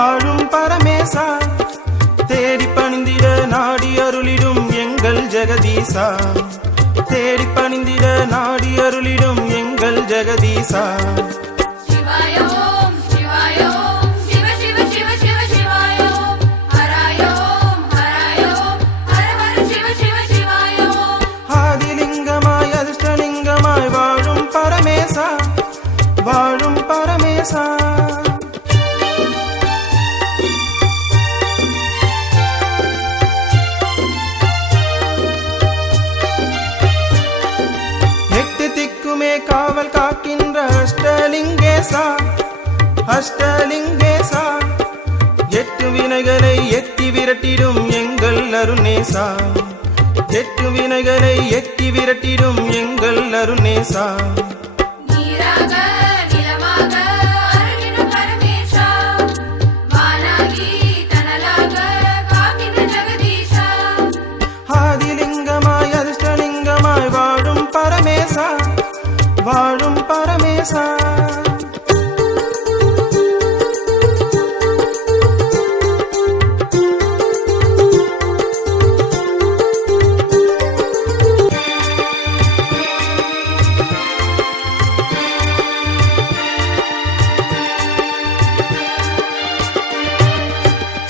வாழும் பரமேசா தேடி பணிந்திட நாடி அருளிடும் எங்கள் ஜெகதீசா தேடி பணிந்திட நாடி அருளிடும் எங்கள் ஜெகதீசா ஆதிலிங்கமாய் அதிர்ஷ்டலிங்கமாய் வாழும் பரமேசா வாழும் பரமேசா காவல் காக்கின்ற அஷ்டலிங்கேசா அஷ்டலிங்கேசா எட்டு வினைகளை எத்தி விரட்டிடும் எங்கள் அருணேசா எட்டு வினைகளை எத்தி விரட்டிடும் எங்கள் அருணேசா ஆதிலிங்கமாய் அதிர்ஷ்டலிங்கமாய் வாழும் பரமேசா வாழும் பரமேசா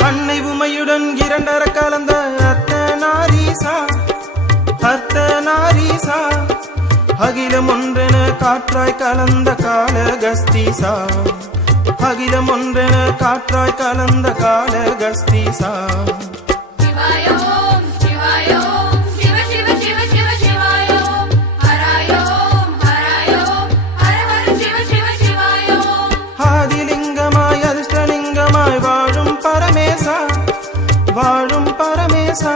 அன்னை உமையுடன் இரண்டர கலந்த அர்த்தநாரீசா அர்த்தநாரீசா அகிலம் ஒன்றென காற்றாய் கலந்த காலகஸ்தீசா அகிலம் ஒன்றென காற்றாய் கலந்த காலகஸ்தீசா ஆதிலிங்கமாய் அதிர்ஷ்டலிங்கமாய் வாழும் பரமேசா வாழும் பரமேசா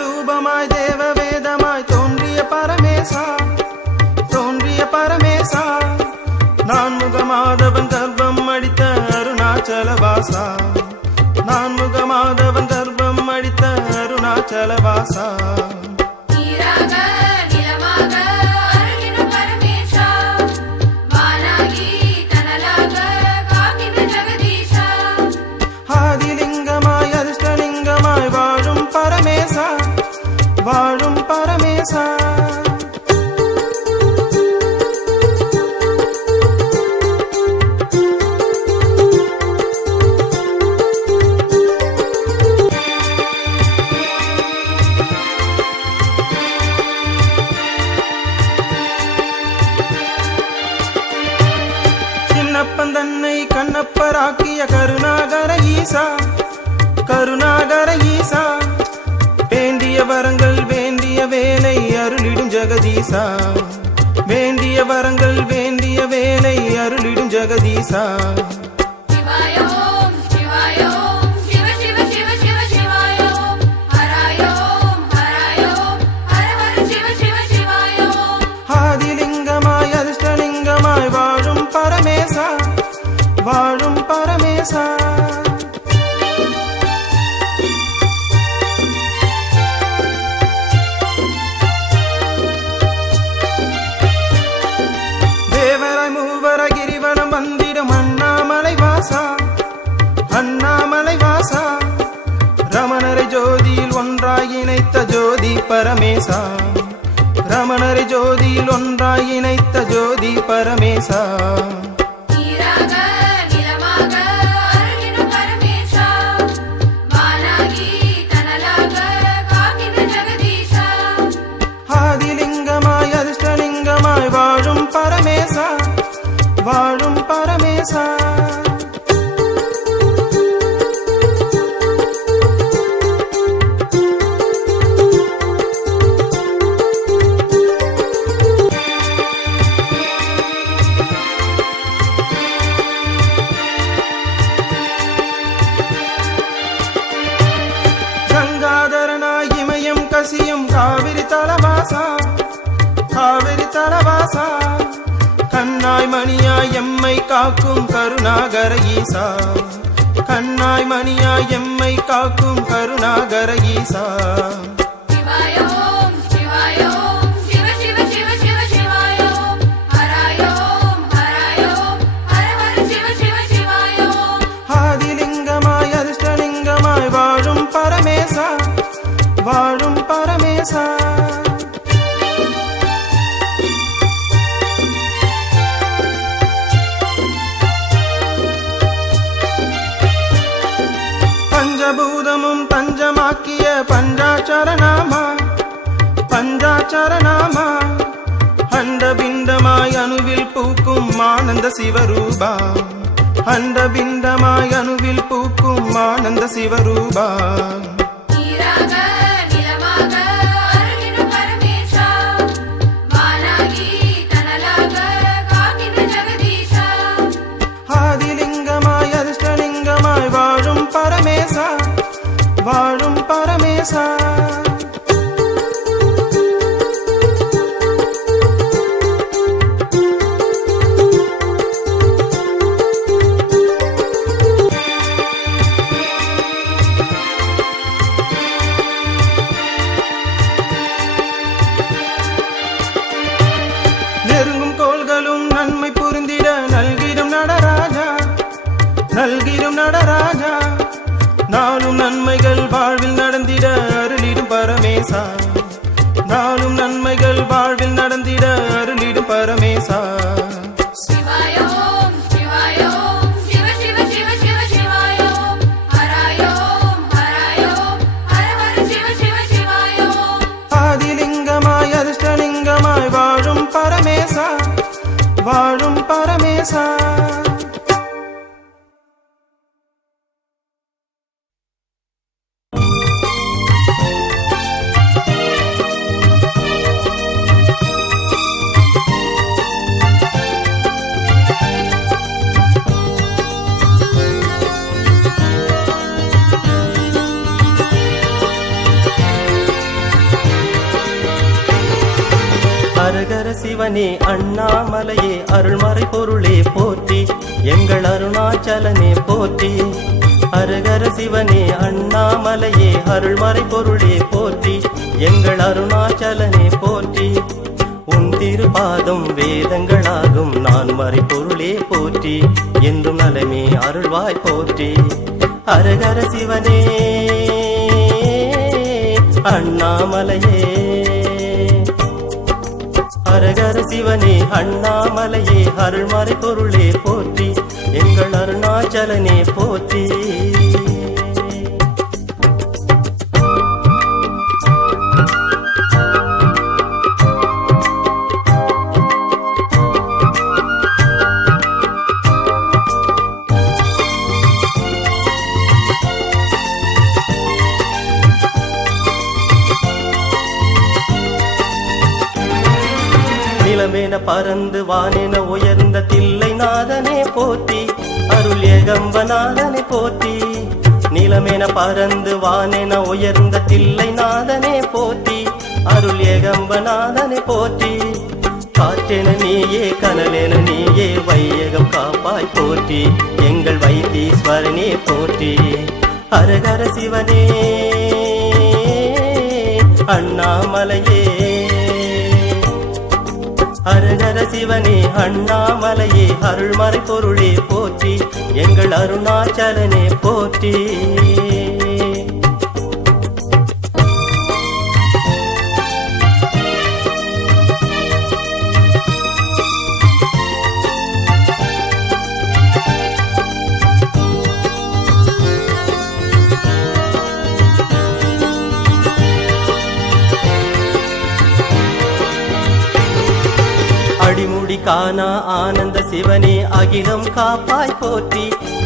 ரூபமாய் தேவ வேதமாய் தோன்றிய பரமேசா நான் முகமாதவன் கர்ப்பம் அடித்த அருணாச்சலவாசா நான் முகமாதவன் கர்ப்பம் அடித்த அருணாச்சலவாசா ஆதிலிங்கமாய் அதிர்ஷ்டலிங்கமாய் வாழும் பரமேசா வாழும் பரமேசா சின்னப்பன் தன்னை கண்ணப்பராக்கிய கருணாகர ஈசா கருணாகர ஈசா வேண்டிய வரங்கள் வேண்டிய வேலை அருளிடும் ஜெகதீசா வேண்டிய வரங்கள் வேண்டிய வேலை அருளிடும் ஜெகதீசா ஆதிலிங்கமாய் அதிர்ஷ்டலிங்கமாய் வாழும் பரமேசா வாழும் பரமேசா கிரிவலம் வந்திடும் அண்ணாமலை வாசா அண்ணாமலை வாசா ரமணரை ஜோதியில் ஒன்றாய் இணைத்த ஜோதி பரமேசா ரமணரை ஜோதியில் ஒன்றாய் இணைத்த ஜோதி பரமேசா ஆதிலிங்கமாய் அதிர்ஷ்டலிங்கமாய் வாழும் பரமேசா வாழும் பரமேசா கங்காதரனாய் இமயம் கசியும் காவிரி தலவாசா காவிரி தலவாசா கண்ணாய் மணியாய் எம்மை காக்கும் கருணாகர ஈசா கண்ணாய் மணியாய் எம்மை காக்கும் கருணாகர ஈசா பஞ்சபூதமும் தஞ்சமாக்கிய பஞ்சாட்சரநாமா பஞ்சாட்சரநாமா அண்டபிண்டமாய் அணுவில் பூக்கும் ஆனந்த சிவரூபா அண்டபிண்டமாய் அணுவில் பூக்கும் ஆனந்த சிவரூபா ஆதிலிங்கமாய் அதிர்ஷ்டலிங்கமாய் வாழும் பரமேசா வாழும் பரமேசா நெருங்கும் கோள்களும் நன்மை புரிந்திட நல்கிடும் நடராஜா நல்கிடும் நடராஜா நாளும் நன்மைகள் வாழ்வில் நடந்திட அருளிடும் பரமேசா நாளும் நன்மைகள் வாழ்வில் நடந்திட அருளிடும் பரமேசா ஆதிலிங்கமாய் அதிர்ஷ்டலிங்கமாய் வாழும் பரமேசா வாழும் பரமேசா அரகர சிவனே அண்ணாமலையே அருள்மறை பொருளே போற்றி எங்கள் அருணாச்சலனே போற்றி அரகர சிவனே அண்ணாமலையே அருள்மறை பொருளே போற்றி எங்கள் அருணாச்சலனே போற்றி உன் திருபாதம் வேதங்களாகும் நான் மறை பொருளே போற்றி என்றும் நலமே அருள்வாய் போற்றி அரகர சிவனே அண்ணாமலையே அரகர சிவனே அண்ணாமலையே அருள்மறை பொருளே போற்றி எங்கள் அருணாச்சலனே போற்றி நிலமென பறந்து வானென உயர்ந்த தில்லை நாதனே போற்றி அருள் ஏகம்பநாதனே போற்றி நிலமென பறந்து வானென உயர்ந்த தில்லை நாதனே போற்றி அருள் ஏகம்பநாதனே போற்றி காற்றென நீயே கனலென நீயே வையகம் காப்பாய் போற்றி எங்கள் வைத்தீஸ்வரனே போற்றி அரகர சிவனே அண்ணாமலையே அரகர சிவனே அண்ணாமலையே அருள்மறை பொருளே போற்றி எங்கள் அருணாச்சலனே போற்றி அடிமுடி காணா ஆனந்த சிவனே அகிலம் காப்பாய் போற்றி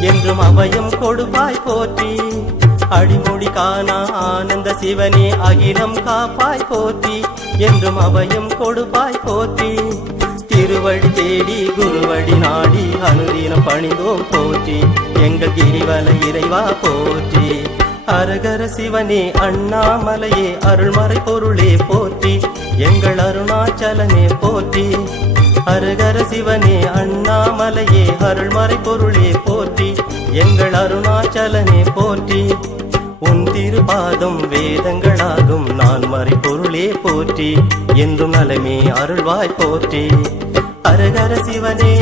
என்றும் அபயம் கொடுப்பாய் போற்றி அடிமுடி காணா ஆனந்த சிவனே அகிலம் காப்பாய் போற்றி என்றும் அபயம் கொடுப்பாய் போற்றி திருவடி தேடி குருவடி நாடி அனுதினம் பணிந்தோம் போற்றி எங்கள் கிரிவல இறைவா போற்றி அரகர சிவனே அண்ணாமலையே அருள்மறை பொருளே போற்றி எங்கள் அருணாச்சலனே போற்றி அரகர சிவனே அண்ணாமலையே அருள்மறை பொருளே போற்றி எங்கள் அருணாச்சலனே போற்றி உன் திருபாதம் வேதங்களாகும் நான் மறை பொருளே போற்றி என்றும் நலமே அருள்வாய் போற்றி அரகர சிவனே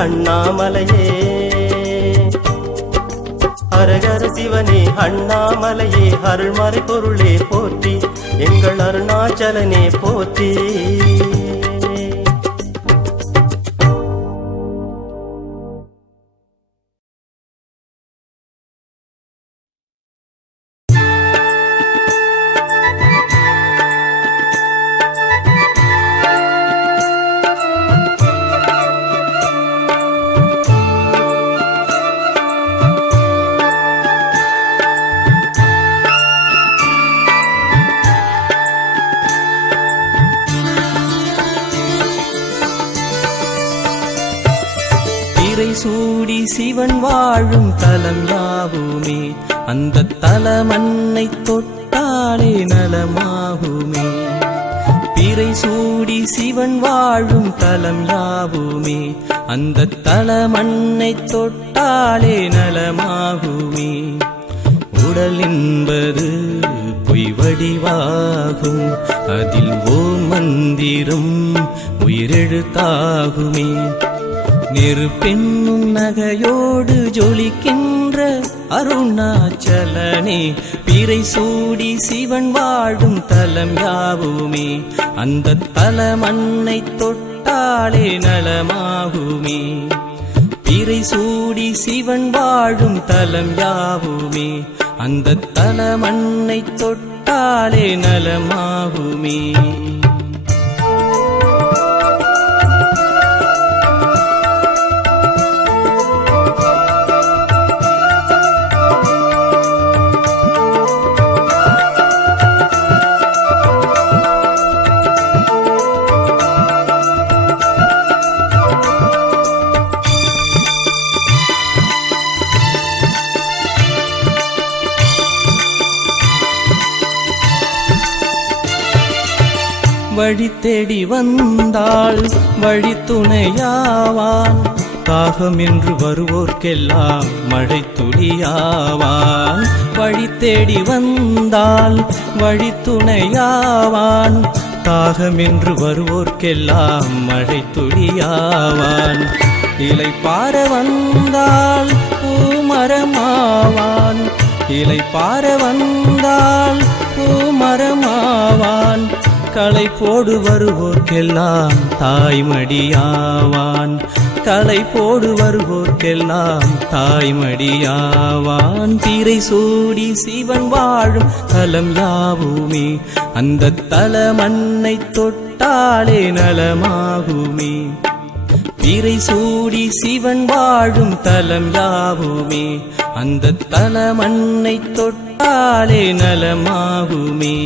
அண்ணாமலையே அரகர சிவனே அண்ணாமலையே அருள்மறை பொருளே போற்றி எங்கள் அருணாச்சலனே போற்றி பிறை சூடி சிவன் வாழும் தலம் யாவுமே அந்த தலமன்னை தொட்டாலே நலமாகுமே பிறை சூடி சிவன் வாழும் தலம் யாவுமே அந்த தலமன்னை தொட்டாலே நலமாகுமே உடல் என்பது பொய் வடிவாகும் அதில் ஓம் மந்திரம் உயிரெழுத்தாகுமே நெருப்பென்னும் நகையோடு ஜொலிக்கின்ற அருணாச்சலனே பிறை சூடி சிவன் வாழும் தலம் யாவுமே அந்த தலமன்னை தொட்டாலே நலமாகுமே பிறை சூடி சிவன் வாழும் தலம் யாவுமே அந்த தலமன்னை தொட்டாலே நலமாகுமே வழி தேடி வந்தாள் வழி துணையாவான் தாகம் என்று வருவோர்க்கெல்லாம் மழை துளியாவான் வழி தேடி வந்தாள் வழி துணையாவான் தாகம் என்று வருவோர்க்கெல்லாம் மழை துளியாவான் இலை பார வந்தாள் பூமரமாவான் இலை பார வந்தாள் பூமரமாவான் களை போடு வருவோர்க்கெல்லாம் தாய்மடியாவான் களை போடு வருவோர்க்கெல்லாம் தாய்மடியாவான் பிறை சூடி சிவன் வாழும் தலம் யாவுமே அந்த தலமன்னை தொட்டாலே நலமாகுமே பிறை சூடி சிவன் வாழும் தலம் யாவுமே அந்த தலமன்னை தொட்டாலே நலமாகுமே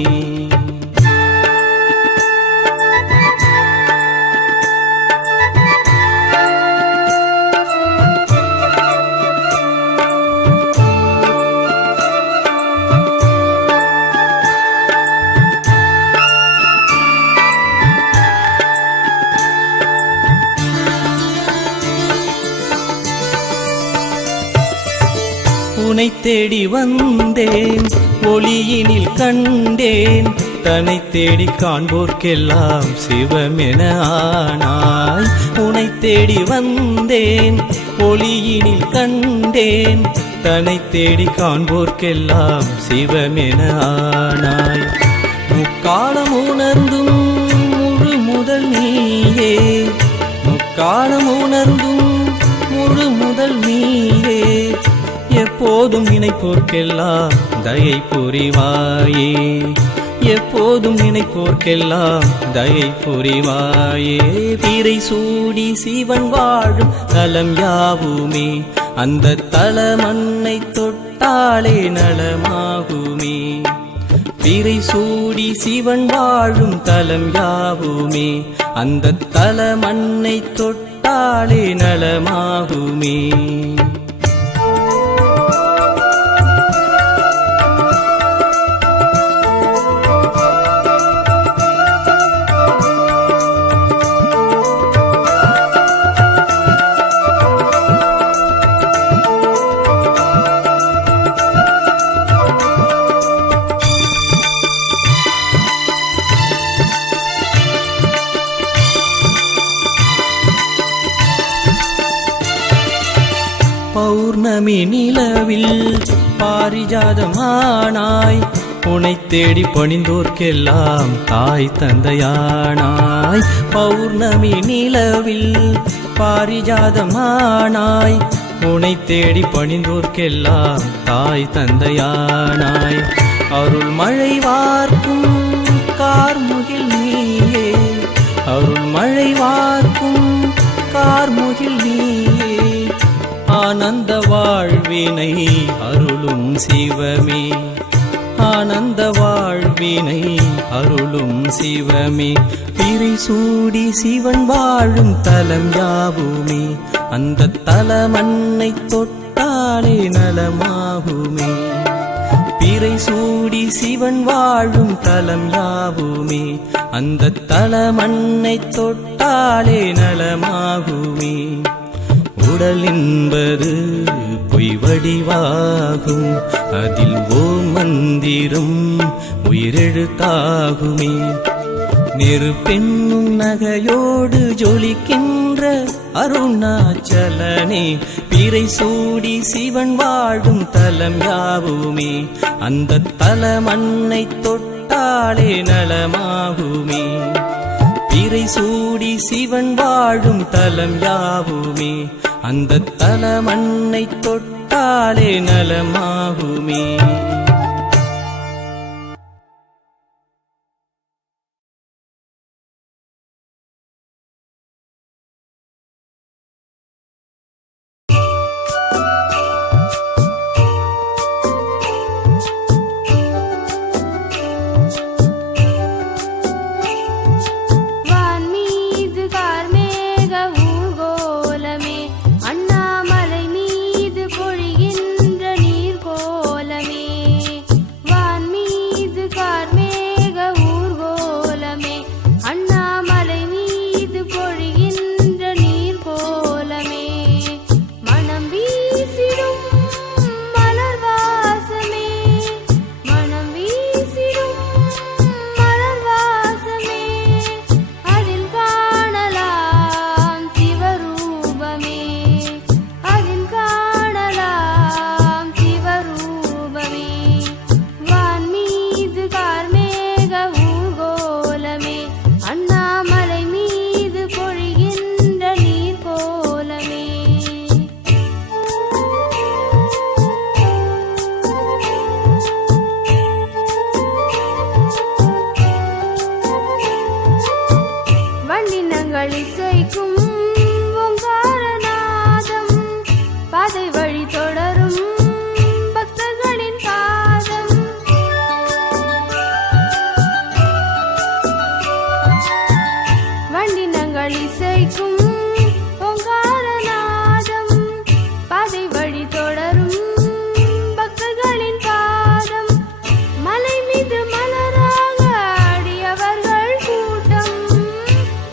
உனை தேடி வந்தேன் ஒளியினில் கண்டேன் தன்னை தேடி காண்போர்க்கெல்லாம் சிவமென ஆனாய் உனை தேடி வந்தேன் ஒளியினில் கண்டேன் தன்னை தேடி காண்போர்க்கெல்லாம் சிவமென ஆனாய் முக்காலம் உணர்ந்தும் முழு முதல் நீயே முக்காலம் உணர்ந்தும் முழு முதல் நீயே எப்போதும் நினைப்போர்க்கெல்லாம் தயை புரிவாயே எப்போதும் நினைப்போர்க்கெல்லாம் தயை புரிவாயே பிறை சூடி சிவன் வாழும் தலம் யாவுமே அந்த தலமன்னை தொட்டாலே நலமாகுமே பிறை சூடி சிவன் வாழும் தலம் யாவுமே அந்த தலமன்னை தொட்டாலே நலமாகுமே பௌர்ணமி நிலவில் பாரிஜாதமானாய் உனை தேடி பணிந்தோர்க்கெல்லாம் தாய் தந்தையானாய் பௌர்ணமி நிலவில் பாரிஜாதமானாய் உனை தேடி பணிந்தோர்க்கெல்லாம் தாய் தந்தையானாய் அருள் மழை வார்க்கும் கார்முகில் நீயே அருள் மழை வார்க்கும் கார்முகில் நீயே ஆனந்த வாழ்வினை அருளும் சிவமே ஆனந்த வாழ்வினை வாழ்வினை அருளும் சிவமே. பிறை சூடி சிவன் வாழும் தலம் யாவுமே, அந்த தலமன்னை தொட்டாலே நலமாகுமே. பிறை சூடி சிவன் வாழும் தலம் யாவுமே, அந்த தலமன்னை தொட்டாலே நலமாகுமே. உடல் என்பது பொய் வடிவாகும், அதில் ஓம் மந்திரம் உயிரெழுத்தாகுமே. நெருப்பென்னும் நகையோடு ஜொலிக்கின்ற அருணாச்சலனே, பிறை சூடி சிவன் வாழும் தலம் யாவுமே, அந்த தலமன்னை தொட்டாலே நலமாகுமே. பிறை சூடி சிவன் வாழும் தலம் யாவுமே, அந்த தலமன்னை தொட்டாலே நலமாகுமே.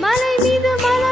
மலை மீது மலர்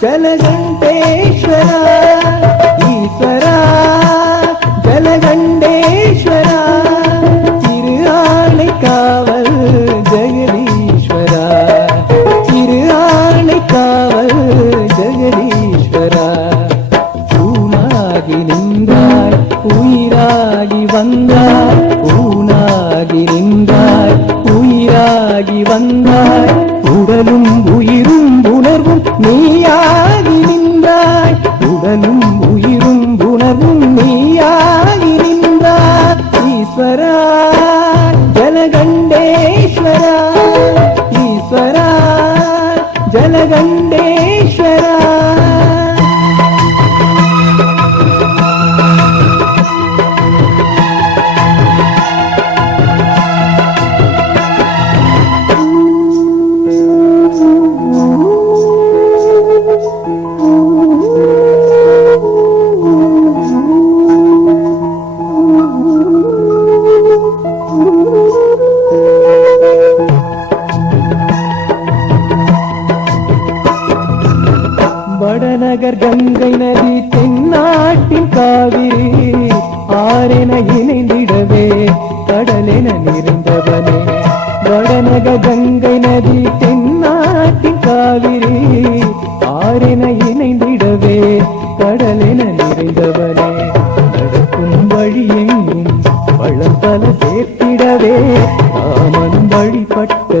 ஜலகண்டேஸ்வரா ஈஸ்வரா ஜலகண்டேஸ்வரா திரு ஆணைக்காவல் ஜெகதீஸ்வரா திரு ஆணைக்காவல் ஜெகதீஸ்வரா ஊனாகி நின்றாய் உயிராகி வந்தாய் ஊனாகி நின்றாய் உயிராகி வந்தாய் உடலும் உயிரும் உணர்வும் நீயாகி நின்றாய் உடலும் உயிரும் உணர்வும் நீயாகி நின்றாய் ஈஸ்வரா ஜலகண்டேஸ்வரா ஈஸ்வரா ஜலகண்டேஸ்வரா வடநகர் கங்கை நதி தென்னாட்டின் காவிரி ஆரென இணைந்திடவே கடலென நிறைந்தவனே வடநகர் கங்கை நதி தென்னாட்டின் காவிரி ஆரென இணைந்திடவே கடலென நிறைந்தவனே நடக்கும் வழியெங்கும் வளம் பல சேர்த்திடவே ராமன் வழிபட்ட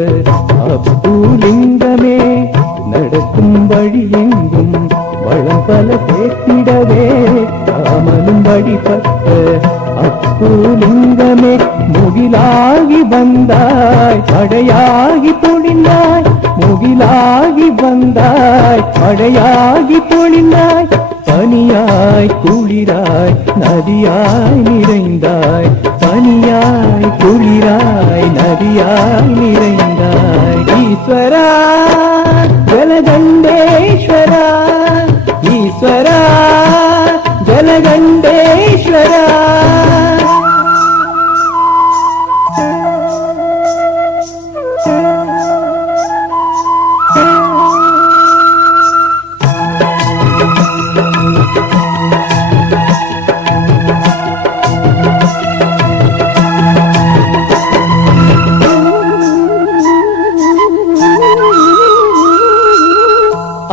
அப்புலிங்கமே நடக்கும் வழியெங்கும் வளம் பல சேர்த்திடவே ராமனும் வழிபட்ட அப்புலிங்கமே முகிலாகி வந்தாய் படையாகி பொழிந்தாய் முகிலாகி வந்தாய் படையாகி பொழிந்தாய் பனியாய் குளிராய் நதியாய் நிறைந்தாய் பனியாய் குளிராய் நதியாய் நிறைந்தாய் ஈஸ்வரா ஜலகண்டேஸ்வரா ஈஸ்வரா ஜலகண்டேஸ்வரா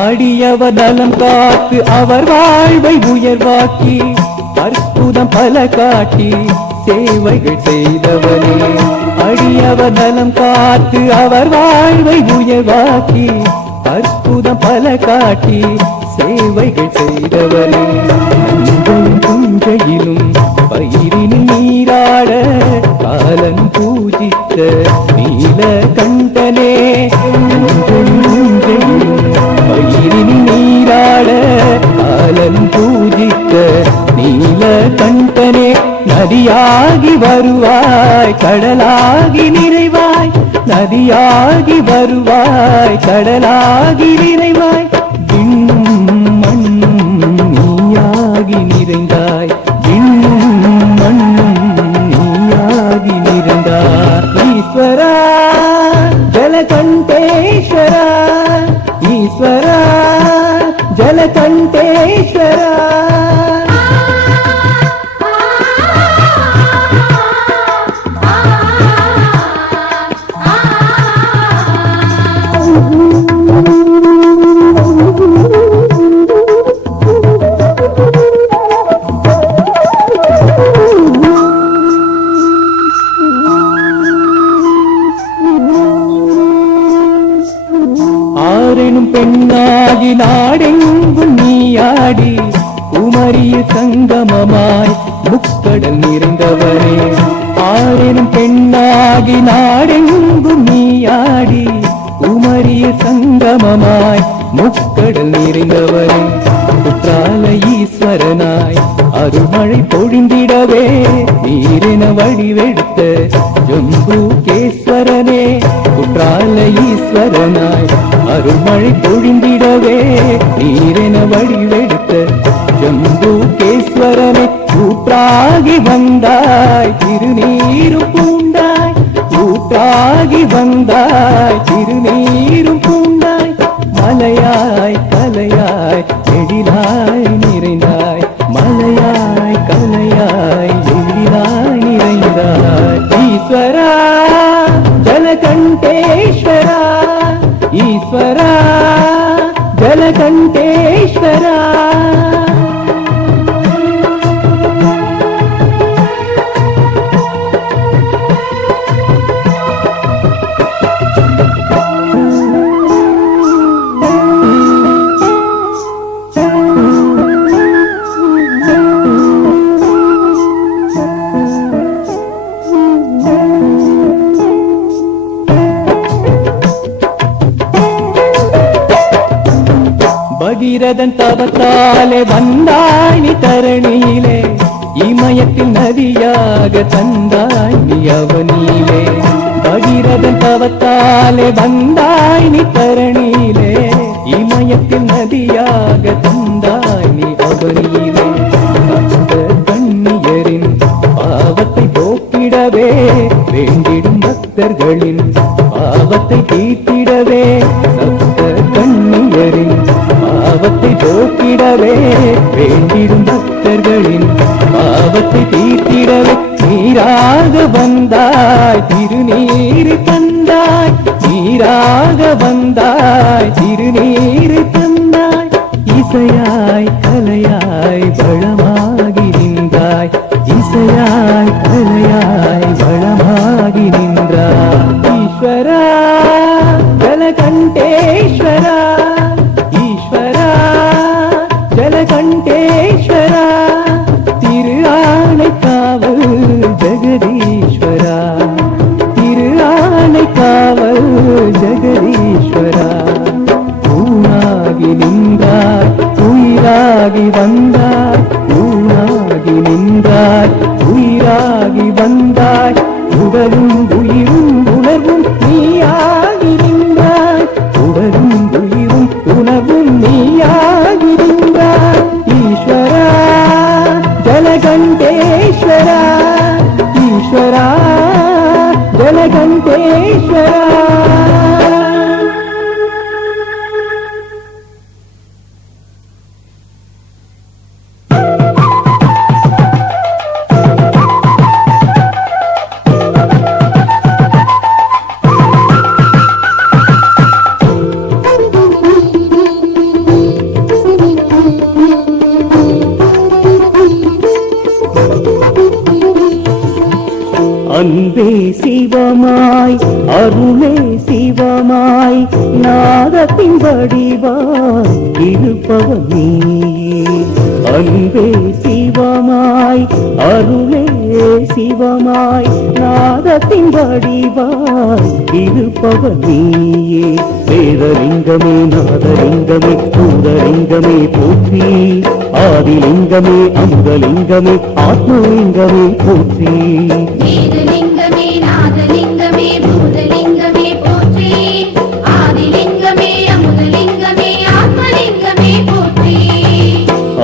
அடியவர் நலம் காத்து அவர் வாழ்வை உயர்வாக்கி அற்புதம் பல காட்டி சேவைகள் செய்தவனே அடியவர் நலம் காத்து அவர் வாழ்வை உயர்வாக்கி அற்புதம் பல காட்டி சேவைகள் செய்தவனே புஞ்சையிலும் பயிரினில் நீராட காலன் பூஜித்த நீல கண்டனே பயிரினில் நீராட காலன் பூஜித்த நீல கண்டனே நதியாகி வருவாய் கடலாகி நிறைவாய் நதியாகி வருவாய் கடலாகி நிறைவாய் விண்ணும் மண்ணும் நீயாகி நிறைந்தாய் விண்ணும் மண்ணும் நீயாகி நிறைந்தாய் ஈஸ்வரா ஜலகண்டேஸ்வரா ஈஸ்வரா ஜலகண்டேஸ்வரா ஆரெனும் பெண்ணாகி நாடெங்கும் நீயாடி குமரிய சங்கமமாய் முக்கடல் நிறைந்தவரே ஆரெனும் பெண்ணாகி நாடெங்கும் நீயாடி குமரிய சங்கமமாய் முக்கடல் நிறைந்தவரே குற்றால ஈஸ்வரனாய் அருள்மழை பொழிந்திடவே நீரென வடிவெடுத்த ஜம்பு கேஸ்வரனே குற்றால ஈஸ்வரனாய் அருள்மழை பொழிந்திடவே நீரென வடிவெடுத்த ஜம்பு கேஸ்வரனே ஊற்றாகி வந்தாய் திருநீரும் பூண்டாய் ஊற்றாகி வந்தாய் திருநீரும் பூண்டாய் மலையாய் கலையாய் ஜெகதீஸ்வரா. பகீரதன் தவத்தாலே வந்தாய் நீ தரணியிலே, இமயத்தில் நதியாக தந்தாய் நீ அவனிலே. பகீரதன் தவத்தாலே வந்தாய் நீ தரணியிலே, இமயத்தில் நதியாக தந்தாய் நீ அவனிலே. சப்த கண்ணியரின் பாவத்தை போக்கிடவே, வேண்டிடும் பக்தர்களின் பாவத்தை தீர்த்திடவே. சப்த கண்ணியரின் பாவத்தை போக்கிடவே, வேண்டிடும் பக்தர்களின் பாவத்தை தீர்த்திடவே. நீராக வந்தாய் திருநீர் தந்தாய், நீராக வந்தாய் திருநீர் தந்தாய். இசையாய் கலையாய் வளமாகி நின்றாய், இசையாய் கலையாய் வளமாகி நின்றாய். ஈஸ்வரா ஜலகண்டேஸ்வரா, ஈஸ்வரா ஜலகண்டேஸ்வரா, திரு ஆனைக்காவல் ஜெகதீஸ்வரா, திரு ஆனைக்காவல் ஜெகதீஸ்வரா. ஊனாகி நின்றாய் உயிராகி வந்தாய், ஊனாகி நின்றாய் உயிராகி வந்தாய். உடலும் உயிரும் உணர்வும் நீயாகி நின்றாய், உடலும் உயிரும் உணர்வும் நீயாகி நின்றாய். ஈஸ்வரா ஜலகண்டேஸ்வரா, ஈஸ்வரா ஜலகண்டேஸ்வரா. அன்பே சிவமாய் அருளே சிவமாய், நாதத்தின் வடிவாய் இருப்பவன் நீயே. அன்பே சிவமாய் அருளே சிவமாய், நாதத்தின் வடிவாய் இருப்பவன் நீயே. வேதலிங்கமே நாதலிங்கமே பூதலிங்கமே போற்றி, ஆதிலிங்கமே அமுதலிங்கமே ஆத்மலிங்கமே போற்றி. வேதலிங்கமே நாதலிங்கமே பூதலிங்கமே போற்றி, ஆதிலிங்கமே அமுதலிங்கமே ஆத்மலிங்கமே போற்றி.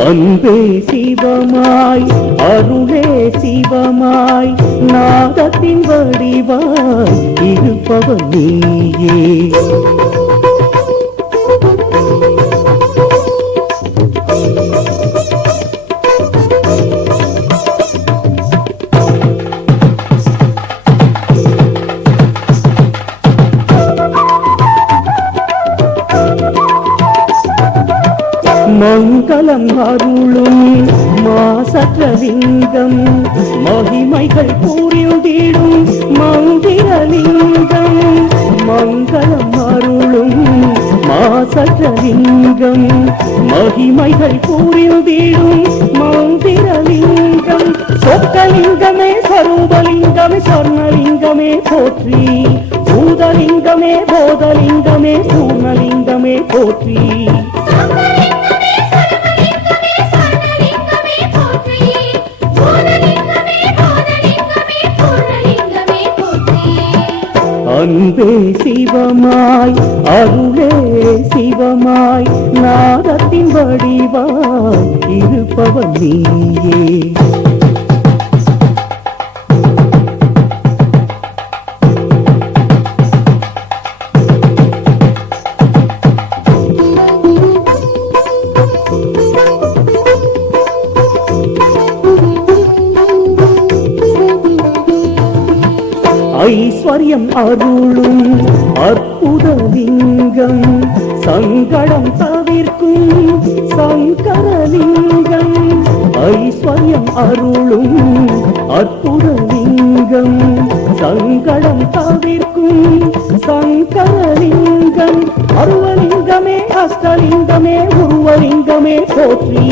அன்பே சிவமாய் அருளே சிவமாய், நாதத்தின் வடிவாய் இருப்பவன் நீயே. மங்களம் அருளும் மாசற்ற லிங்கம், மகிமைகள் புரிந்திடும் மந்திரலிங்கம். மங்களம் அருளும் மாசற்ற லிங்கம், மகிமைகள் புரிந்திடும் மந்திரலிங்கம். சொக்கலிங்கமே சரூபலிங்கமே சொர்ணலிங்கமே போற்றி, பூதலிங்கமே போதலிங்கமே பூர்ணலிங்கமே போற்றி. அன்பே சிவமாய் அருளே சிவமாய், நாதத்தின் வடிவாய் இருப்பவன் நீயே. ஐஸ்வர்யம் அருளும் அற்புத லிங்கம், சங்கடம் தவிர்க்கும் சங்கரலிங்கம் ஐஸ்வர்யம் அருளும் அற்புதலிங்கம் சங்கடம் தவிர்க்கும் சங்கரலிங்கம் அருவலிங்கமே அஷ்டலிங்கமே உருவலிங்கமே போற்றி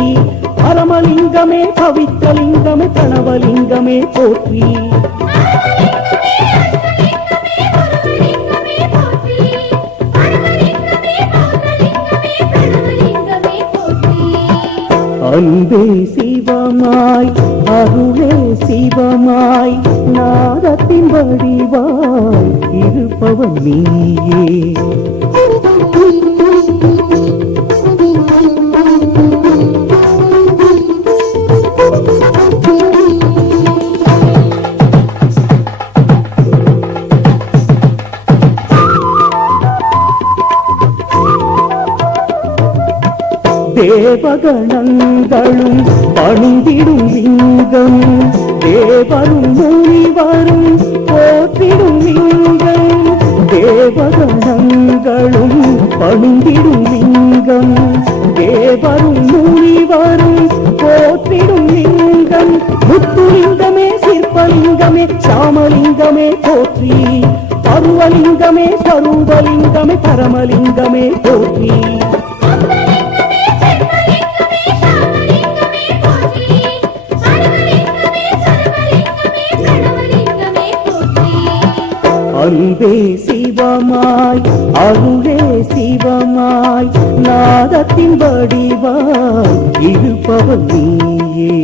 பரமலிங்கமே பவித்தலிங்கமே கணவலிங்கமே போற்றி அன்பே சிவமாய் அருளே சிவமாய் நாதத்தின் வடிவாய் இருப்பவன் நீயே தேவகணங்களும் பணிந்திடும் லிங்கம் தேவரும் முனிவரும் போற்றிடும் லிங்கம் தேவகணங்களும் பணிந்திடும் லிங்கம் தேவரும் முனிவரும் போற்றிடும் லிங்கம் முத்துலிங்கமே சிற்பலிங்கமே சாமலிங்கமே போற்றி பருவலிங்கமே சரூபலிங்கமே பரமலிங்கமே போற்றி அன்பே சிவமாய் அருளே சிவமாய் நாதத்தின் வடிவாய் இருப்பவன் நீயே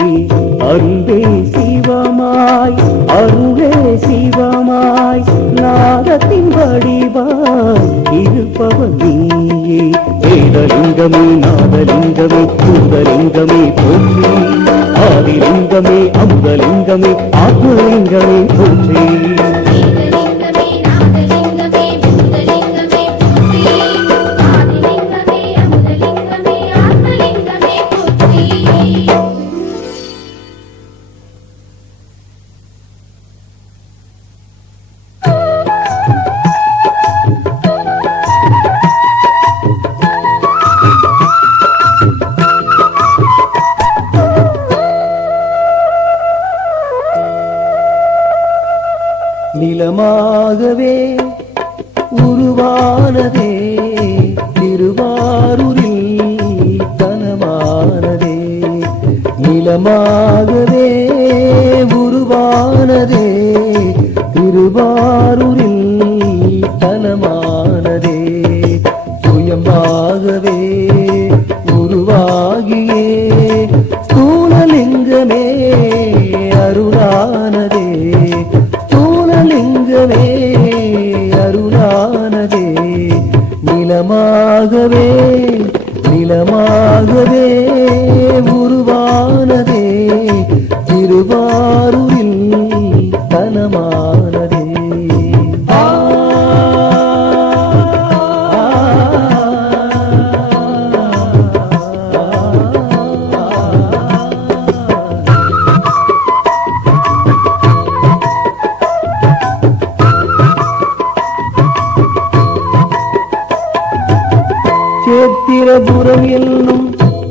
அன்பே சிவமாய் அருளே சிவமாய் நாதத்தின் வடிவாய் இருப்பவன் நீயே வேதலிங்கமே நாதலிங்கமே பூதலிங்கமே போற்றி ஆதிலிங்கமே அமுதலிங்கமே ஆத்மலிங்கமே போற்றி நிலமாகவே உருவானதே திருவாரூரில் தனமானதே நிலமாகவே உருவானதே திருவாரூரில் தனமானதே சுயமாகவே உருவாகியே ஸ்தூலலிங்கமே அருளானதே லிங்கமே அருளானதே நிலமாகவே நிலமாகவே உருவானதே திருவாரூரில் தனமானதே சேத்திரபுரம் என்னும்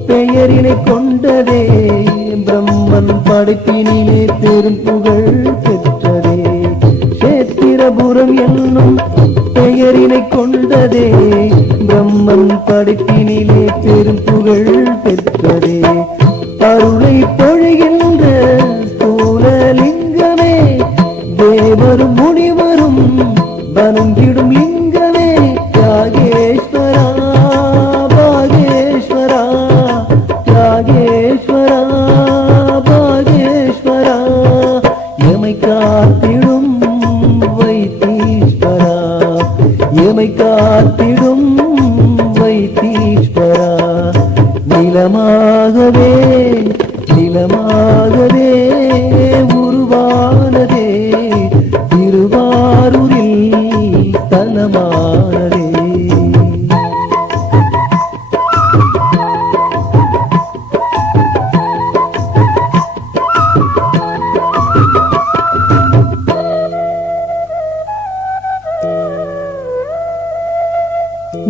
பெயரினை கொண்டதே பிரம்மன் படைப்பினிலே பெரும்புகழ் பெற்றதே சேத்திரபுரம் என்னும் பெயரினை கொண்டதே பிரம்மன் படைப்பினிலே பெரும்புகழ் பெற்றதே அருளை பொழிகின்ற ஸ்தூலலிங்கமே தேவரும் முனிவரும் வணங்கிடும் லிங்கமே யாகேஸ்வரா பாகேஸ்வரா எமை காத்திடும் வைத்தீஸ்வரா எமை காத்திடும் வைத்தீஸ்வரா நிலமாகவே நிலமாகவே உருவானதே திருவாரூரில் தனமானதே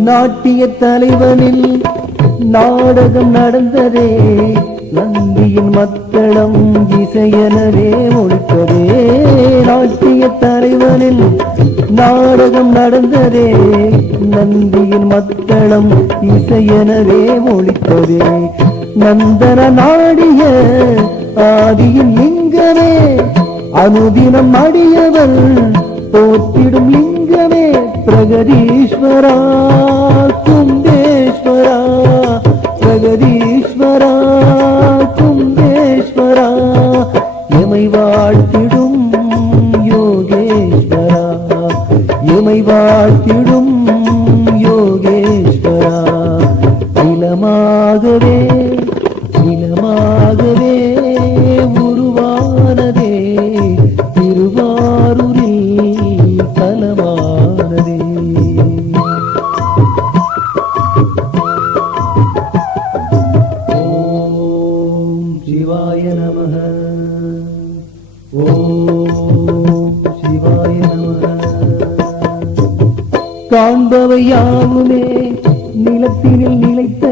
நாட்டிய தலைவனில் நாடகம் நடந்ததே நந்தியின் மத்தளம் இசையனவே ஒழித்ததே நாட்டிய தலைவனில் நாடகம் நடந்ததே நந்தியின் மத்தளம் இசையனவே ஒழித்ததே நந்தன நாடிய ஆதியின் லிங்கமே அனுதினம் அடியவள் போற்றிடும் லிங்கமே பிரகதீஸ்வரா குந்தேஸ்வரா பிரகதீஸ்வரா குந்தேஸ்வரா எமை வாழ்த்திடும் யோகேஸ்வரா எமை வாழ்த்திடும் யோகேஸ்வரா இளமாகவே இளமாகவே உருவானதே திருவாரூரில் தலமானதே ஓம் சிவாய நமः ஓம் சிவாய நமः காண்பவை யாவுமே நிலத்தினில் நிலைத்த